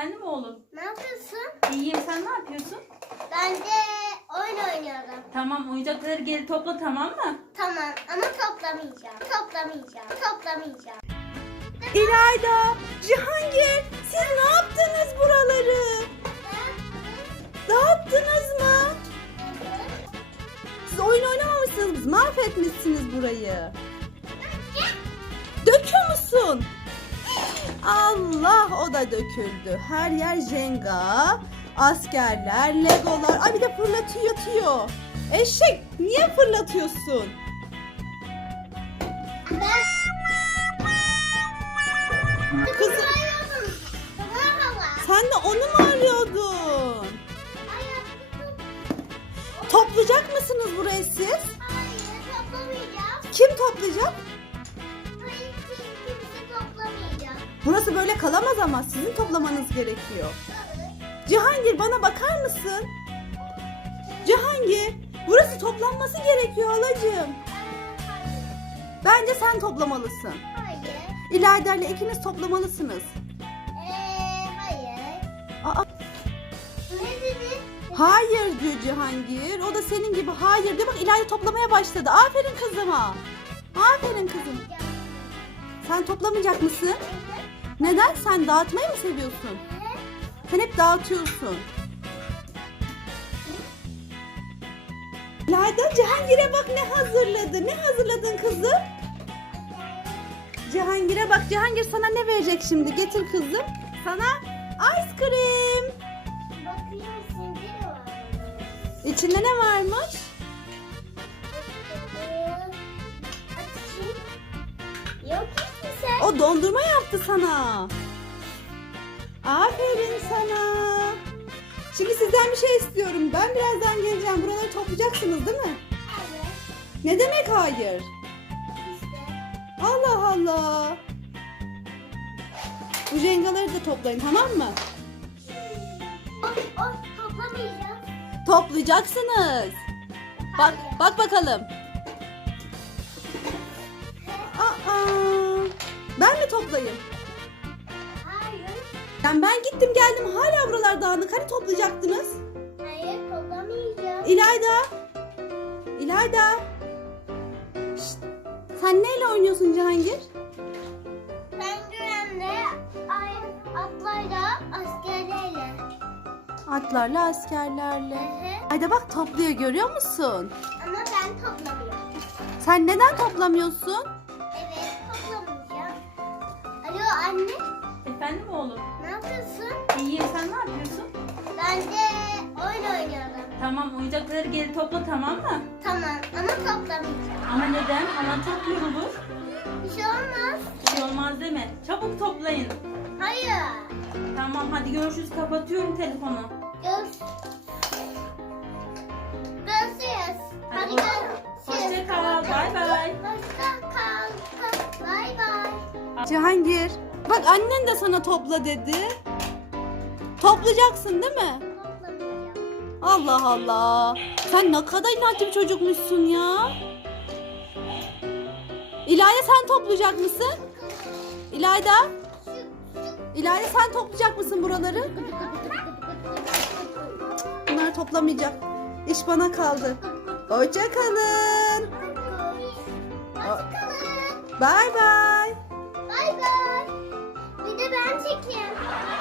Efendim oğlum? Ne yapıyorsun? İyiyim sen ne yapıyorsun? Ben de oyun oynuyorum. Tamam oyuncakları geri topla tamam mı? Tamam ama toplamayacağım. Toplamayacağım. Toplamayacağım. İlayda, Cihangir siz ne yaptınız buraları? Dağıttınız mı? Siz oyun oynamamışsınız, mahvetmişsiniz burayı. Döküyor musun? Allah o da döküldü. Her yer jenga, askerler, legolar. Ay bir de fırlatıyor atıyor. Eşek niye fırlatıyorsun? Ben Kızım sen de onu mu arıyordun? Toplayacak mısınız burayı siz? Hayır toplamayacağım. Kim toplayacak? Burası böyle kalamaz ama sizin toplamanız gerekiyor. Cihangir bana bakar mısın? Cihangir burası toplanması gerekiyor halacığım. Bence sen toplamalısın. Hayır. İlayda ile ikiniz toplamalısınız. Eee hayır. Aa, Ne dedi? hayır diyor Cihangir. O da senin gibi hayır diyor. Bak İlayda toplamaya başladı. Aferin kızıma. Aferin kızım. Sen toplamayacak mısın? Neden? Sen dağıtmayı mı seviyorsun? Sen hep dağıtıyorsun. İlayda Cihangir'e bak ne hazırladı. Ne hazırladın kızım? Cihangir'e bak. Cihangir sana ne verecek şimdi? Getir kızım. Sana ice cream. Bakayım sende ne var? İçinde ne varmış? O dondurma yaptı sana. Aferin sana. Şimdi sizden bir şey istiyorum. Ben birazdan geleceğim. Buraları toplayacaksınız değil mi? Evet. Ne demek hayır? İşte. Allah Allah. Bu jengaları da toplayın tamam mı? Oh toplamayacağım. Toplayacaksınız. Bak Hayır. bak bakalım. Ben toplayayım? Hayır. Yani ben gittim geldim hala buralar dağınık. Hani toplayacaktınız? Hayır toplamayacağım. İlayda. İlayda. Şşt. Sen neyle oynuyorsun Cihangir? Penguenle, ay, atlarla, askerlerle. Atlarla, askerlerle. Hı hı. Ayda bak topluyor görüyor musun? Ama ben toplamıyorum. Sen neden toplamıyorsun? Anne Efendim oğlum? ne yapıyorsun? İyiyim sen ne yapıyorsun? Ben de oyun oynuyorum. Tamam oyuncakları geri topla tamam mı? Tamam ama toplamayacağım. Ama neden? Aman çok yorulur. Bir şey olmaz. Bir şey olmaz deme. Çabuk toplayın. Hayır. Tamam hadi görüşürüz kapatıyorum telefonu. Göz. Görüşürüz. Hadi Hadi görüşürüz. hoşça kal, bay bay. Hoşça kal. Bay bay. Cihangir. Bak annen de sana topla dedi. Toplayacaksın değil mi? Allah Allah. Sen ne kadar inatçı bir çocukmuşsun ya. İlayda sen toplayacak mısın? İlayda? İlayda sen toplayacak mısın buraları? Bunları toplamayacak. İş bana kaldı. Hoşça kalın. Bay bay. Bir de ben çekeyim.